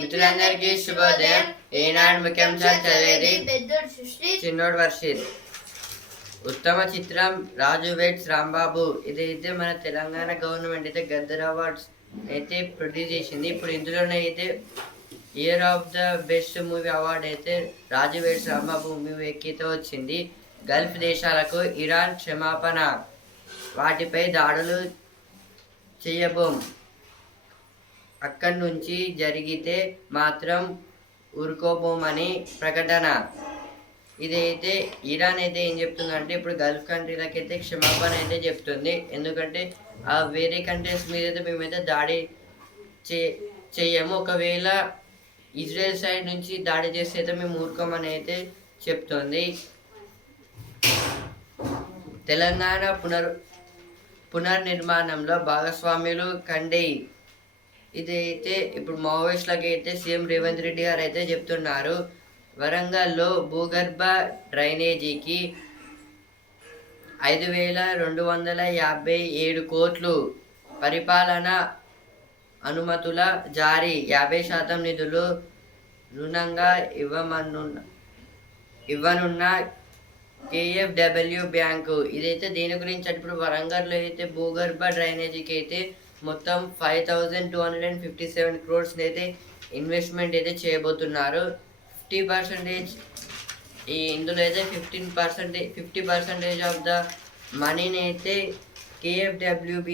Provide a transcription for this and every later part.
మిత్రులందరికీ శుభోదయం. ఈనాడు ముఖ్యాంశాలు చదివేది చిన్నోడు వర్షిత్. ఉత్తమ చిత్రం రాజు వెడ్స్ రాంబాబు. ఇదైతే మన తెలంగాణ గవర్నమెంట్ అయితే గద్దర్ అవార్డ్స్ అయితే ప్రొడ్యూస్ చేసింది. ఇప్పుడు ఇందులోనైతే year of the best movie award అయితే రాజు వెడ్స్ రాంబాబు మూవీకి అయితే వచ్చింది. గల్ఫ్ దేశాలకు ఇరాన్ క్షమాపణ, వాటిపై దాడులు చేయబోం, అక్కడి నుంచి జరిగితే మాత్రం ఊరుకోబోమని ప్రకటన. ఇదైతే ఇరాన్ అయితే ఏం చెప్తుందంటే ఇప్పుడు గల్ఫ్ కంట్రీలకి అయితే క్షమాపణ అయితే చెప్తుంది. ఎందుకంటే ఆ వేరే కంట్రీస్ మీద అయితే మేమైతే దాడి చేయము, ఒకవేళ ఇజ్రాయెల్ సైడ్ నుంచి దాడి చేస్తే అయితే మేము ఊరుకోమని అయితే చెప్తుంది. తెలంగాణ పునర్నిర్మాణంలో భాగస్వాములు ఖండేయ్. ఇదైతే ఇప్పుడు మావోయిస్టులకి అయితే సీఎం రేవంత్ రెడ్డి గారు అయితే చెప్తున్నారు. వరంగల్లో భూగర్భ డ్రైనేజీకి 5,257 కోట్లు, పరిపాలన అనుమతుల జారీ, 50% నిధులు రుణంగా ఇవ్వనున్న KFW బ్యాంకు. ఇదైతే దేని గురించి అంటే ఇప్పుడు వరంగల్లో అయితే భూగర్భ డ్రైనేజీకి అయితే మొత్తం 5,257 crores అయితే ఇన్వెస్ట్మెంట్ అయితే చేయబోతున్నారు. 50% ఇందులో అయితే 50% ఆఫ్ ద మనీని అయితే KFWB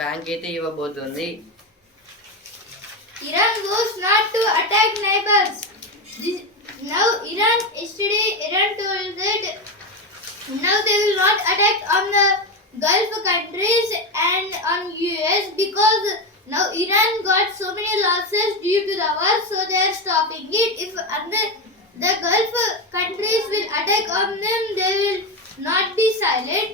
బ్యాంక్ అయితే ఇవ్వబోతుంది. Iran goes not to attack neighbors. Yesterday Iran told that now they will not attack on the Gulf countries and on US because now Iran got so many losses due to the war, so they are stopping it. If the Gulf countries will attack on them, they will not be silent.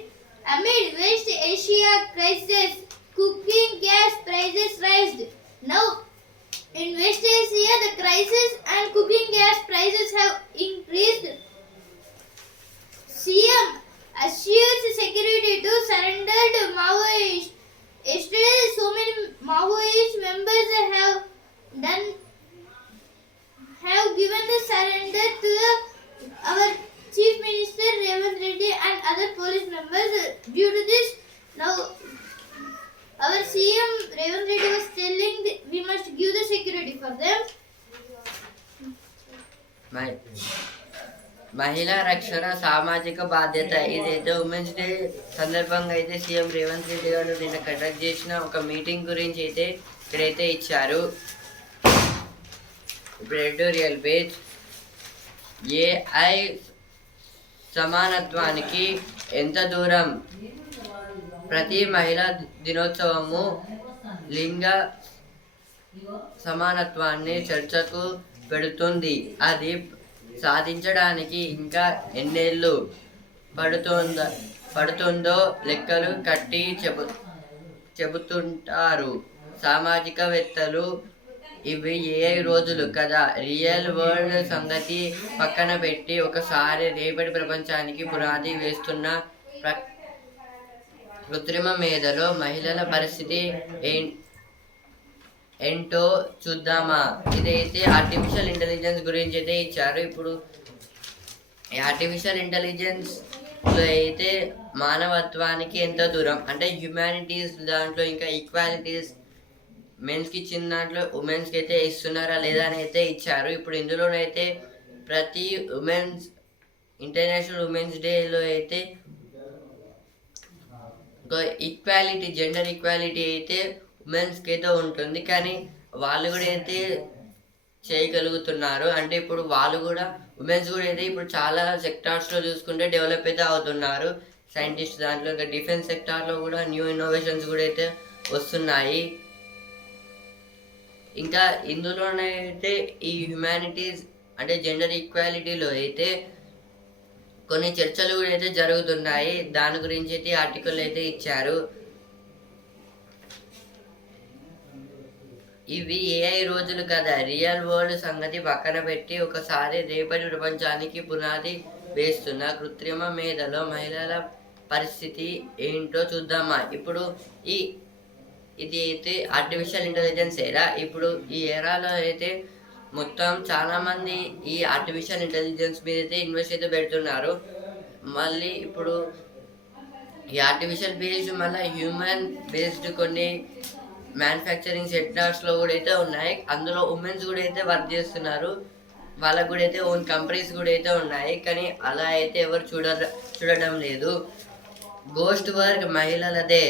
Amid West Asia crisis, cooking gas prices raised. Now in West Asia, the crisis and cooking gas prices have increased. CM assures security to surrendered Maoists. Yesterday, so many Maoist members have given the surrender to our Chief Minister Revanth Reddy and other police members. Due to this, now our CM Revanth Reddy was telling that we must give the security for them. మహిళా రక్షణ సామాజిక బాధ్యత. ఇదైతే women's day సందర్భంగా అయితే CM Revanth Reddy గారు నిన్న conduct చేసిన ఒక మీటింగ్ గురించి అయితే ఇక్కడైతే ఇచ్చారు. ఇప్పుడు ఎడిటోరియల్ పేజ్. AI సమానత్వానికి ఎంత దూరం? ప్రతి మహిళా దినోత్సవము లింగ సమానత్వాన్ని చర్చకు పెడుతుంది. అది సాధించడానికి ఇంకా ఎన్నేళ్ళు పడుతుందో లెక్కలు కట్టి చెబుతుంటారు సామాజికవేత్తలు. ఇవి AI రోజులు కదా. రియల్ వరల్డ్ సంగతి పక్కన పెట్టి ఒకసారి రేపటి ప్రపంచానికి పునాది వేస్తున్న కృత్రిమ మేధలో మహిళల పరిస్థితి ఏంటో చూద్దామా. ఇదైతే ఆర్టిఫిషియల్ ఇంటెలిజెన్స్ గురించి అయితే ఇచ్చారు. ఇప్పుడు ఆర్టిఫిషియల్ ఇంటెలిజెన్స్లో అయితే మానవత్వానికి ఎంత దూరం అంటే హ్యుమానిటీస్ దాంట్లో ఇంకా ఈక్వాలిటీస్ మెన్స్కి ఇచ్చిన దాంట్లో ఉమెన్స్కి అయితే ఇస్తున్నారా లేదా అని అయితే ఇచ్చారు. ఇప్పుడు ఇందులోనైతే ప్రతి ఇంటర్నేషనల్ ఉమెన్స్ డేలో అయితే ఈక్వాలిటీ, జెండర్ ఈక్వాలిటీ అయితే ఉమెన్స్కి అయితే ఉంటుంది. కానీ వాళ్ళు కూడా అయితే చేయగలుగుతున్నారు. అంటే ఇప్పుడు వాళ్ళు కూడా ఉమెన్స్ కూడా అయితే ఇప్పుడు చాలా సెక్టార్స్లో చూసుకుంటే డెవలప్ అయితే అవుతున్నారు. సైంటిస్ట్ దాంట్లో ఇంకా డిఫెన్స్ సెక్టార్లో కూడా న్యూ ఇన్నోవేషన్స్ కూడా అయితే వస్తున్నాయి. ఇంకా ఇందులోనైతే ఈ హ్యుమానిటీస్ అంటే జెండర్ ఈక్వాలిటీలో అయితే కొన్ని చర్చలు కూడా అయితే జరుగుతున్నాయి. దాని గురించి అయితే ఆర్టికల్ అయితే ఇచ్చారు. ఇవి AI రోజులు కదా. రియల్ వరల్డ్ సంగతి పక్కన పెట్టి ఒకసారి రేపటి ప్రపంచానికి పునాది వేస్తున్న కృత్రిమ మేధలో మహిళల పరిస్థితి ఏంటో చూద్దామా. ఇప్పుడు ఇది అయితే ఆర్టిఫిషియల్ ఇంటెలిజెన్స్ ఏరా. ఇప్పుడు ఈ ఏరాలో అయితే మొత్తం చాలా మంది ఈ ఆర్టిఫిషియల్ ఇంటెలిజెన్స్ మీద అయితే ఇన్వెస్ట్ అయితే పెడుతున్నారు. మళ్ళీ ఇప్పుడు ఈ ఆర్టిఫిషియల్ బేస్డ్ మళ్ళీ హ్యూమన్ బేస్డ్ కొన్ని మ్యానుఫ్యాక్చరింగ్ సెక్టార్స్లో కూడా అయితే ఉన్నాయి. అందులో ఉమెన్స్ కూడా అయితే వర్క్ చేస్తున్నారు. వాళ్ళకు కూడా అయితే ఓన్ కంపెనీస్ కూడా అయితే ఉన్నాయి. కానీ అలా అయితే ఎవరు చూడడం లేదు. గోస్ట్ వర్క్ మహిళలదే.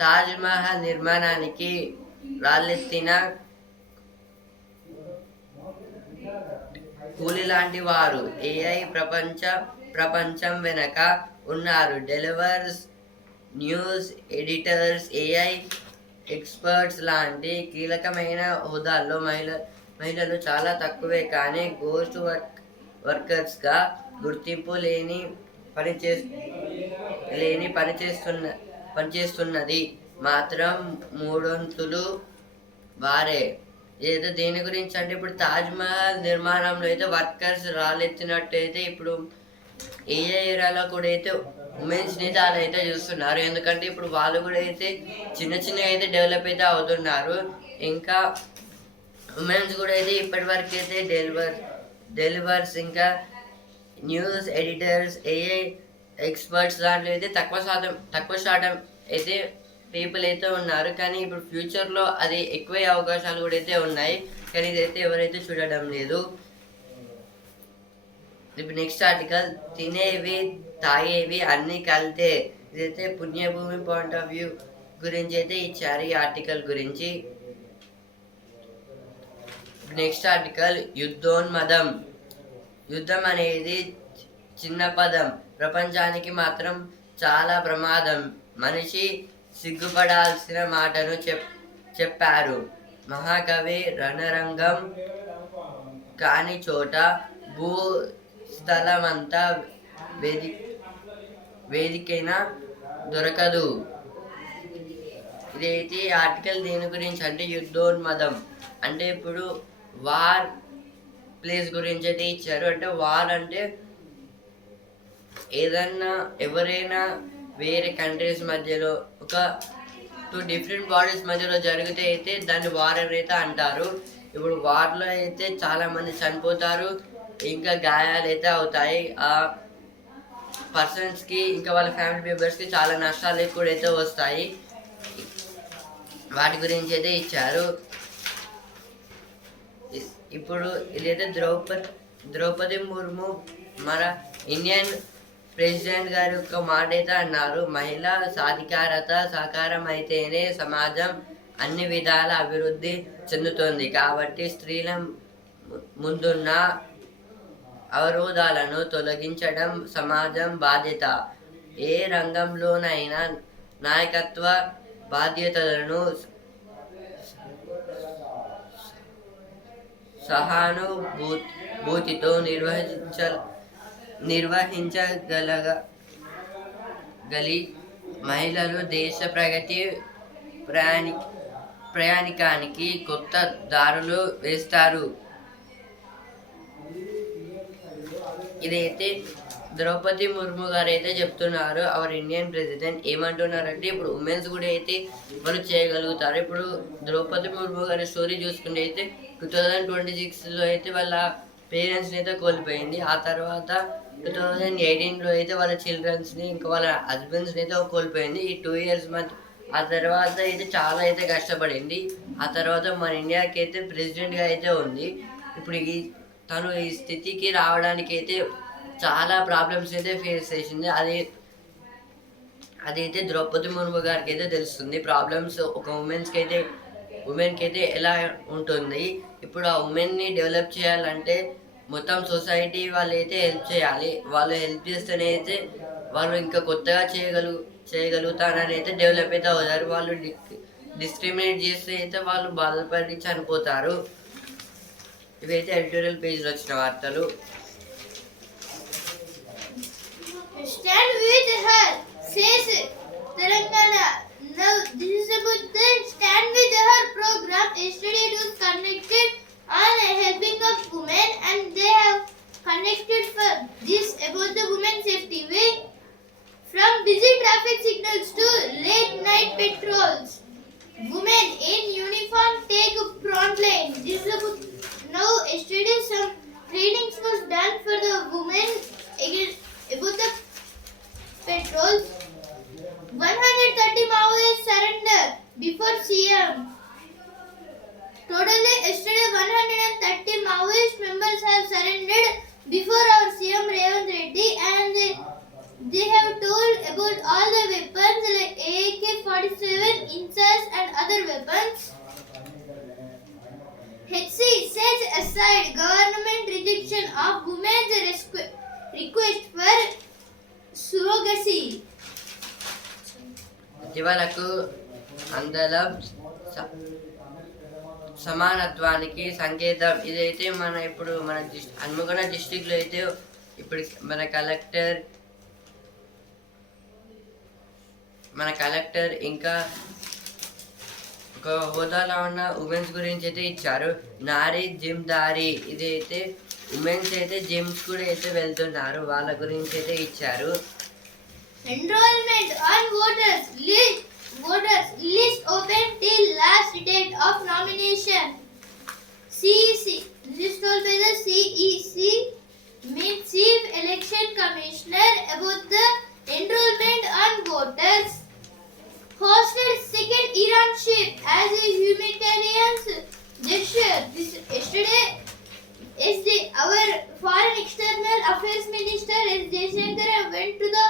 తాజ్ మహల్ నిర్మాణానికి రాళ్ళెత్తిన కూలి లాంటి వారు ఏఐ ప్రపంచం వెనక ఉన్నారు. Delivers, news editors, AI experts లాంటి కీలకమైన హోదాల్లో మహిళలు చాలా తక్కువే. కానీ గోస్ట్ వర్కర్స్గా గుర్తింపు లేని పనిచేస్తున్నది మాత్రం మూడొంతులు వారే. ఏదో దేని గురించి అంటే ఇప్పుడు తాజ్మహల్ నిర్మాణంలో అయితే వర్కర్స్ రాలెత్తినట్టు అయితే ఇప్పుడు ఏఐ ఏరాలో కూడా అయితే ఉమెన్స్ని అయితే అలా అయితే చూస్తున్నారు. ఎందుకంటే ఇప్పుడు వాళ్ళు కూడా అయితే చిన్నగా అయితే డెవలప్ అయితే అవుతున్నారు. ఇంకా ఉమెన్స్ కూడా అయితే ఇప్పటి వరకు అయితే డెలివర్స్ ఇంకా న్యూస్ ఎడిటర్స్, ఏఐ ఎక్స్పర్ట్స్ దాంట్లో అయితే తక్కువ శాతం అయితే పీపుల్ అయితే ఉన్నారు. కానీ ఇప్పుడు ఫ్యూచర్లో అది ఎక్కువ అవకాశాలు కూడా అయితే ఉన్నాయి. కానీ ఇదైతే ఎవరైతే చూడడం లేదు. ఇప్పుడు నెక్స్ట్ ఆర్టికల్, తినేవి తాగేవి అన్నీ కలితే. ఇదైతే పుణ్యభూమి పాయింట్ ఆఫ్ వ్యూ గురించి అయితే ఇచ్చారు ఈ ఆర్టికల్ గురించి. నెక్స్ట్ ఆర్టికల్, యుద్ధోన్మదం. యుద్ధం అనేది చిన్న పదం, ప్రపంచానికి మాత్రం చాలా ప్రమాదం. మనిషి సిగ్గుపడాల్సిన మాటను చెప్పారు మహాకవి. రణరంగం కాని చోట భూస్థలమంతా వేదికైనా దొరకదు. ఇదైతే ఆర్టికల్ దేని గురించి అంటే యుద్ధోన్మదం అంటే ఇప్పుడు వార్ ప్లేస్ గురించి అయితే ఇచ్చారు. అంటే వార్ అంటే ఏదన్నా ఎవరైనా వేరే కంట్రీస్ మధ్యలో ఒక 2 డిఫరెంట్ బాడీస్ మధ్యలో జరిగితే అయితే దాన్ని వార్ అయితే అంటారు. ఇప్పుడు వార్లో అయితే చాలా మంది చనిపోతారు, ఇంకా గాయాలు అయితే అవుతాయి. ఆ పర్సన్స్కి ఇంకా వాళ్ళ ఫ్యామిలీ మెంబర్స్కి చాలా నష్టాలు కూడా అయితే వస్తాయి. వాటి గురించి అయితే ఇచ్చారు. ఇప్పుడు ఇదైతే ద్రౌపది ముర్ము మన ఇండియన్ ప్రెసిడెంట్ గారు ఒక మాట అయితే అన్నారు. మహిళా సాధికారత సాకారం అయితేనే సమాజం అన్ని విధాల అభివృద్ధి చెందుతుంది. కాబట్టి స్త్రీల ముందున్న అవరోధాలను తొలగించడం సమాజం బాధ్యత. ఏ రంగంలోనైనా నాయకత్వ బాధ్యతలను సహానుభూతితో నిర్వహించగలి మహిళలు దేశ ప్రగతి ప్రయాణికానికి కొత్త దారులు వేస్తారు. ఇదైతే ద్రౌపది ముర్ము గారు అయితే చెప్తున్నారు, అవర్ ఇండియన్ ప్రెసిడెంట్. ఏమంటున్నారంటే ఇప్పుడు ఉమెన్స్ కూడా అయితే వాళ్ళు చేయగలుగుతారు. ఇప్పుడు ద్రౌపది ముర్ము గారి స్టోరీ చూసుకుంటే అయితే 2026లో అయితే వాళ్ళ పేరెంట్స్ని అయితే కోల్పోయింది. ఆ తర్వాత 2018లో అయితే వాళ్ళ చిల్డ్రన్స్ని ఇంకా వాళ్ళ హస్బెండ్స్ని అయితే కోల్పోయింది. ఈ 2 years మధ్య ఆ తర్వాత అయితే చాలా అయితే కష్టపడింది. ఆ తర్వాత మన ఇండియాకి అయితే ప్రెసిడెంట్గా అయితే ఉంది. ఇప్పుడు తను ఈ స్థితికి రావడానికి అయితే చాలా ప్రాబ్లమ్స్ అయితే ఫేస్ చేసింది. అదైతే ద్రౌపది ముర్ము గారికి అయితే తెలుస్తుంది ప్రాబ్లమ్స్ ఒక ఉమెన్కి అయితే ఎలా ఉంటుంది. ఇప్పుడు ఆ ఉమెన్ని డెవలప్ చేయాలంటే మొత్తం సొసైటీ వాళ్ళు అయితే హెల్ప్ చేయాలి. వాళ్ళు హెల్ప్ చేస్తేనే అయితే వాళ్ళు ఇంకా కొత్తగా చేయగలుగుతారని అయితే డెవలప్ అయితే అవుతారు. వాళ్ళు డిస్క్రిమినేట్ చేస్తే అయితే వాళ్ళు బాధపడి చనిపోతారు. ఇవైతే ఎడిటోరియల్ పేజ్లో వచ్చిన వార్తలు. Stand with her, says Telangana. Now this is about the Stand with Her program. Yesterday it was conducted on helping of women, and they have conducted for this about the women safety way. From busy traffic signals to late night patrols, yesterday some trainings was done for the women again about the patrols. 130 Maoists surrendered before CM. Totally, yesterday 130 Maoist members have surrendered before our CM Revanth Reddy, and they have told about all the weapons like AK-47, INSAS and other weapons. HC sets aside government rejection of women's request for surrogacy. ఇటీవలకు అందలం సమానత్వానికి సంకేతం. ఇదైతే మన ఇప్పుడు మన హన్మకొండ డిస్టిక్లో అయితే ఇప్పుడు మన కలెక్టర్ ఇంకా ఒక హోదాలో ఉన్న ఉమెన్స్ గురించి అయితే ఇచ్చారు. నారీ జిమ్ దారి, ఇదైతే ఉమెన్స్ అయితే జిమ్స్ కూడా అయితే వెళ్తున్నారు, వాళ్ళ గురించి అయితే ఇచ్చారు. Enrollment on voters list open till last date of nomination. CEC, this told by the CEC, means Chief Election Commissioner, about the enrollment on voters. Hosted second Iran ship as a humanitarian gesture. This yesterday, our Foreign External Affairs Minister S. Jaishankar went to the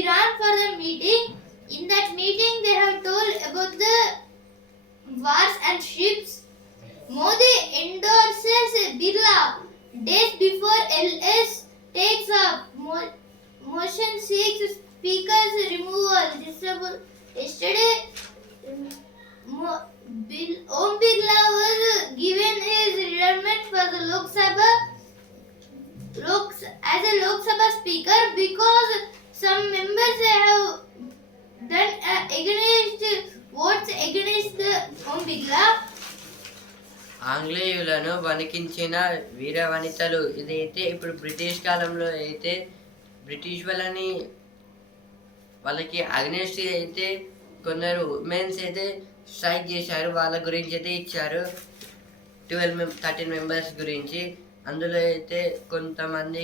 Iran for the meeting. In that meeting, they have told about the wars and ships. Modi endorses Birla days before LS takes up motion seeks speaker's removal. Yesterday, Om Birla was given his retirement for the Lok Sabha as a Lok Sabha speaker because some members have done votes against the Om Birla. ఆంగ్లేయులను వణికించిన వీర వనితలు, ఇదైతే ఇప్పుడు British కాలంలో అయితే British వాళ్ళకి against అయితే కొందరు women's అయితే strike చేశారు, వాళ్ళ గురించి అయితే ఇచ్చారు. 13 మెంబర్స్ గురించి. అందులో అయితే కొంతమంది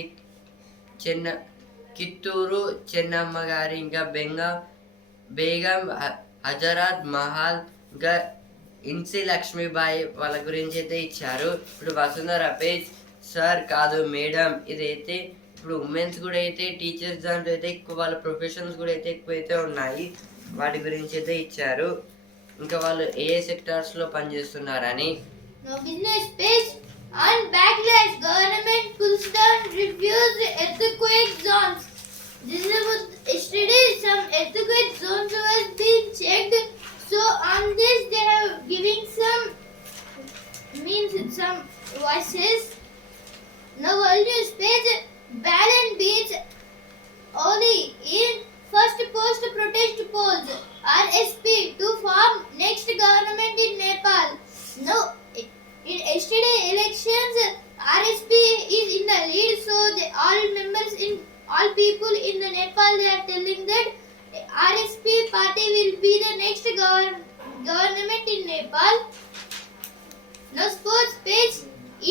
కిత్తూరు చెన్నమ్మ గారి, ఇంకా బేగం హజరత్ మహల్, ఇంకా ఇన్సి లక్ష్మీబాయి, వాళ్ళ గురించి అయితే ఇచ్చారు. ఇప్పుడు వసుంధర పేజ్ సార్ కాదు మేడం, ఇదైతే ఇప్పుడు ఉమెన్స్ కూడా అయితే టీచర్స్ దాంట్లో అయితే ఎక్కువ, వాళ్ళ ప్రొఫెషన్స్ కూడా అయితే ఎక్కువైతే ఉన్నాయి, వాటి గురించి అయితే ఇచ్చారు. ఇంకా వాళ్ళు ఏ సెక్టార్స్లో పనిచేస్తున్నారని. Business page on backlash, government pulls down refused earthquake zones. This is about yesterday. Some earthquake zones was being checked. So on this they have giving some voices. Now world news page, Balance beats only in first post protest polls. RSP to form next government in Nepal. Now in yesterday elections, RSP is in the lead. So all people in the Nepal, they are telling that RSP party will be the next government in Nepal. Now sports page,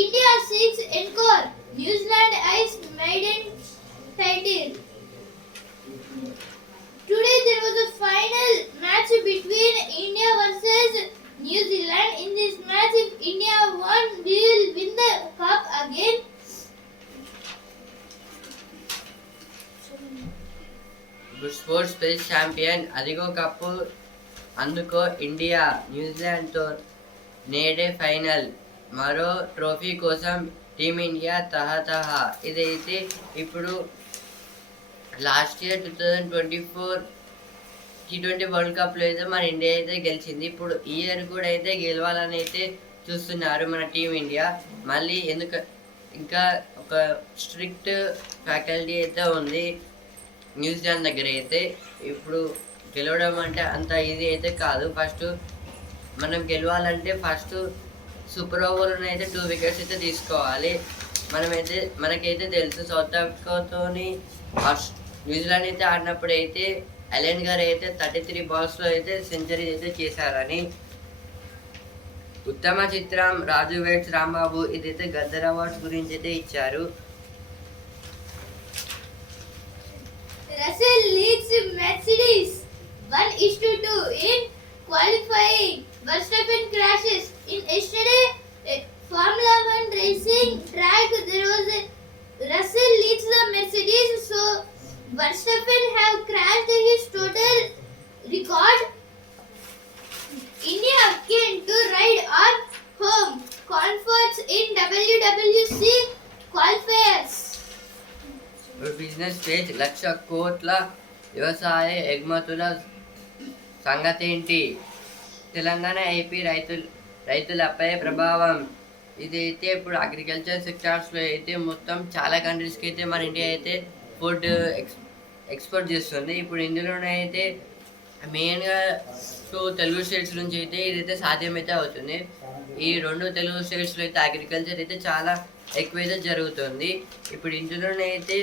India seeks encore New Zealand ice maiden title. Today there was a final match between India versus New Zealand. In this match, if India won, we will win the cup again. Sports page champion, అదిగో cup అందుకో India, న్యూజిలాండ్తో నేడే final, మరో trophy కోసం team India తహతహా. ఇదైతే ఇప్పుడు last year 2024 T20 world కప్లో అయితే మన ఇండియా అయితే గెలిచింది. ఇప్పుడు ఈ ఇయర్ కూడా అయితే గెలవాలని అయితే చూస్తున్నారు మన టీమిండియా. మళ్ళీ ఇంకా ఒక స్ట్రిక్ట్ ఫ్యాకల్టీ అయితే ఉంది న్యూజిలాండ్ దగ్గర అయితే. ఇప్పుడు గెలవడం అంటే అంత ఈజీ అయితే కాదు. ఫస్ట్ మనం గెలవాలంటే ఫస్ట్ సూపర్ ఓవర్లో అయితే 2 వికెట్స్ అయితే తీసుకోవాలి. మనకైతే తెలుసు సౌత్ ఆఫ్రికాతోని న్యూజిలాండ్ అయితే ఆడినప్పుడు అయితే అలెన్ గారు అయితే 33 బాల్స్లో అయితే సెంచరీ అయితే చేశారని. ఉత్తమ చిత్రం రాజు వెడ్స్ రాంబాబు ఇదైతే గద్దర్ అవార్డ్స్ గురించి అయితే ఇచ్చారు. Russell leads Mercedes 1:2 in qualifying. Verstappen crashes in yesterday Formula 1 racing track. There was a Russell leads the Mercedes, so Verstappen have crashed his total record. India came to ride on home comforts in WWC qualifiers. Business page 1,00,000 కోట్ల వ్యవసాయ ఎగుమతుల సంగతి ఏంటి? Telangana AP రైతులపై ప్రభావం. ఇదైతే ఇప్పుడు agriculture సెక్టార్స్లో అయితే మొత్తం చాలా కంట్రీస్కి అయితే మన ఇండియా అయితే ఫుడ్ ఎక్స్పోర్ట్ చేస్తుంది. ఇప్పుడు ఇందులోనే అయితే మెయిన్గా 2 తెలుగు స్టేట్స్ నుంచి అయితే ఇదైతే సాధ్యమైతే అవుతుంది. ఈ 2 తెలుగు స్టేట్స్లో అయితే అగ్రికల్చర్ అయితే చాలా ఎక్కువైతే జరుగుతుంది. ఇప్పుడు ఇందులోనే అయితే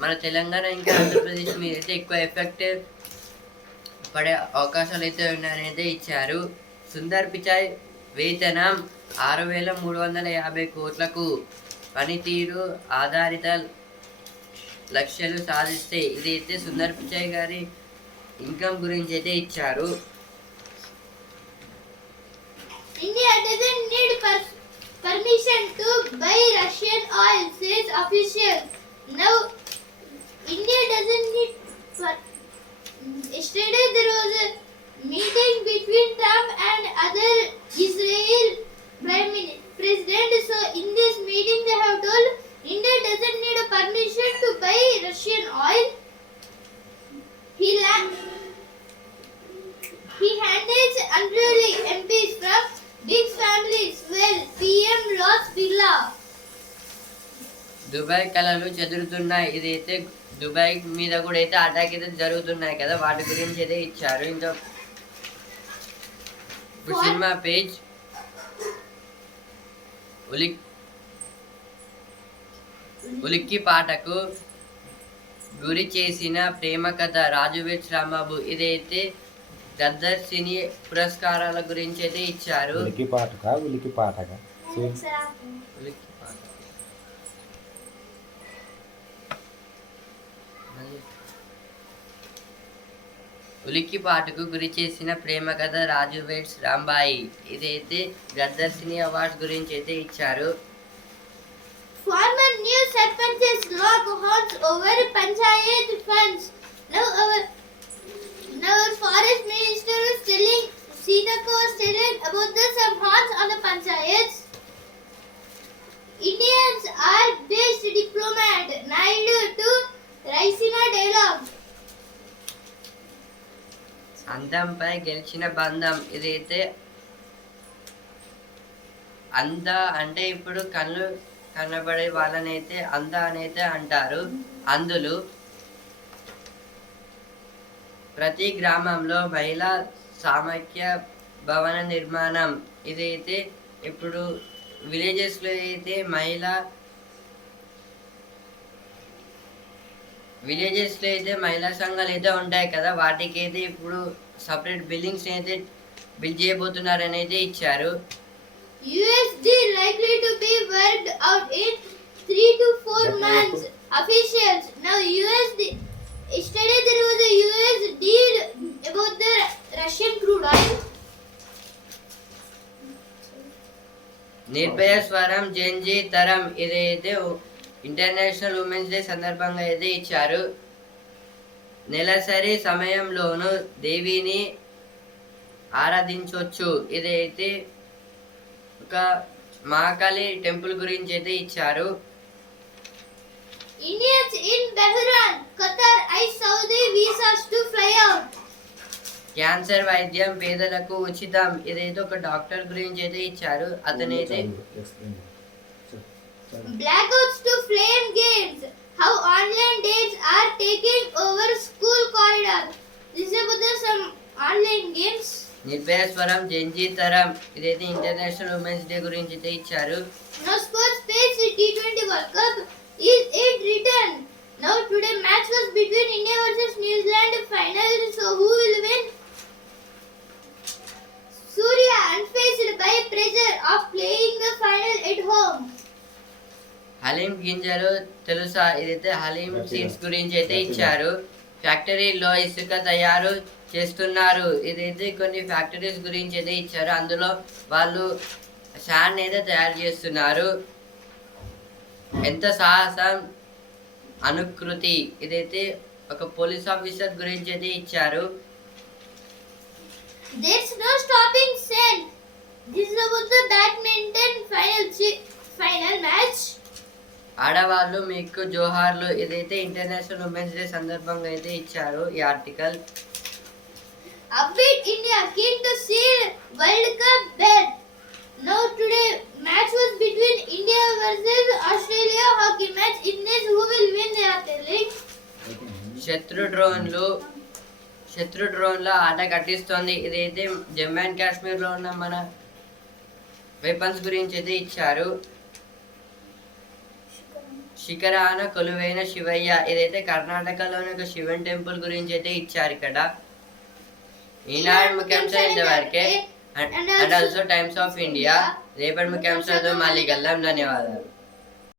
మన తెలంగాణ ఇంకా ఆంధ్రప్రదేశ్ మీద అయితే ఎక్కువ ఎఫెక్ట్ పడే అవకాశాలు అయితే ఉన్నాయని అయితే ఇచ్చారు. సుందర్ పిచాయ్ వేతనం 6,350 కోట్లకు పనితీరు ఆధారిత లక్ష్యాలు సాధిస్తే ఇదైతే సుందర్ పిచాయ్ గారి ఇన్కమ్ గురించి అయితే ఇచ్చారు. India doesn't need permission to buy Russian oil, says official. Now, India doesn't need. Yesterday there was a meeting between Trump and other Israel president. So in this meeting they have told India doesn't need a permission to buy Russian oil. He handles unruly MPs from big families. Well, PM lost Birla. Dubai కళలు చెదురుతున్నాయి. ఇదైతే Dubai మీద కూడా అయితే attack అయితే జరుగుతున్నాయి కదా, వాటి గురించి అయితే ఇచ్చారు. ఇంకా ఇప్పుడు సినిమా పేజ్ ఉలిక్కి పాటకు గురి చేసిన ప్రేమ కథ రాజు వెడ్స్ రాంబాబు. ఇదైతే గద్దర్ సినీ పురస్కారాల గురించి అయితే ఇచ్చారు. ఉలికి పాటగా ఉలిక్కి పాట ఉలిక్కి పాటకు గురి చేసిన ప్రేమ కథ రాజు వెడ్స్ రాంబాయి. ఇదైతే గద్దర్ సినీ అవార్డ్స్ గురించి అయితే ఇచ్చారు. Former new sarpanches log horns over panchayat funds. Now our forest minister was telling Sitako was telling about the some horns on the panchayats. Indians are best diplomat. Naidu to Raisina dialogue. అందంపై గెలిచిన బంధం. ఇదైతే అంద అంటే ఇప్పుడు కళ్ళు కనబడే వాళ్ళనైతే అంద అనైతే అంటారు. అందులో ప్రతి గ్రామంలో మహిళా సమాఖ్య భవన నిర్మాణం. ఇదైతే ఇప్పుడు విలేజెస్లో అయితే మహిళా సంఘాలు అయితే ఉంటాయి కదా, వాటికి అయితే ఇప్పుడు సపరేట్ బిల్డింగ్స్ అయితే బిల్డ్ చేయబోతున్నారని అయితే ఇచ్చారు. USD likely to be worked out in 3 to 4 months. Officials now USD. Yesterday there was a US deal about the Russian crude oil. Nirbhaya స్వరం జెన్జీ తరం. ఇదైతే ఇంటర్నేషనల్ ఉమెన్స్ డే సందర్భంగా అయితే ఇచ్చారు. నెలసరి సమయంలోనూ దేవిని ఆరాధించవచ్చు. ఇదైతే ఒక మహాకాళి టెంపుల్ గురించి అయితే ఇచ్చారు. Indians in Bahrain, Qatar ice Saudi visas to fly out. Cancer వైద్యం పేదలకు ఉచితం. ఇదైతే ఒక డాక్టర్ గురించి అయితే ఇచ్చారు. అతనైతే Blackouts to flame games. How online dates are taking over school corridor. This is about some online games. Nirbhaya స్వరం జెన్జీ తరం. ఇదైతే ఇంటర్నేషనల్ ఉమెన్స్ డే గురించి అయితే ఇచ్చారు. Now sports page T20 World Cup is it written. Now today match was between India versus New Zealand final. So who will win? Surya unfazed by pressure of playing the final at home. Haleem గింజలు తెలుసా? ఇదైతే haleem seeds గురించి అయితే ఇచ్చారు. ఫ్యాక్టరీలో ఇసుక తయారు చేస్తున్నారు. ఇదైతే కొన్ని ఫ్యాక్టరీస్ గురించి అయితే ఇచ్చారు. అందులో వాళ్ళు శాండ్ అయితే తయారు చేస్తున్నారు. ఎంత సాహసం, అనుకృతి. ఇదైతే ఒక పోలీస్ ఆఫీసర్ గురించి అయితే ఇచ్చారు. There's no stopping Sen. This is about the badminton final match. ఆడవాళ్ళు మీకు జోహార్లు. ఇదైతే ఇంటర్నేషనల్ ఉమెన్స్ డే సందర్భంగా అయితే ఇచ్చారు ఈ article. Upbeat India keen to see World Cup belt. Now today match was between India versus Australia hockey match. In this who will win they are telling. శత్రు డ్రోన్ల ఆట కట్టిస్తోంది. ఇదైతే జమ్మూ అండ్ కాశ్మీర్లో ఉన్న మన వెపన్స్ గురించి అయితే ఇచ్చారు. శిఖరాన కొలువైన శివయ్య. ఇదైతే కర్ణాటకలోని ఒక శివన్ టెంపుల్ గురించి అయితే ఇచ్చారు ఇక్కడ. ఈనాడు ముఖ్యాంశాలు ఇంతవరకే. And also times of India. రేపటి ముఖ్యాంశాలతో మళ్ళీ కలుద్దాం. ధన్యవాదాలు.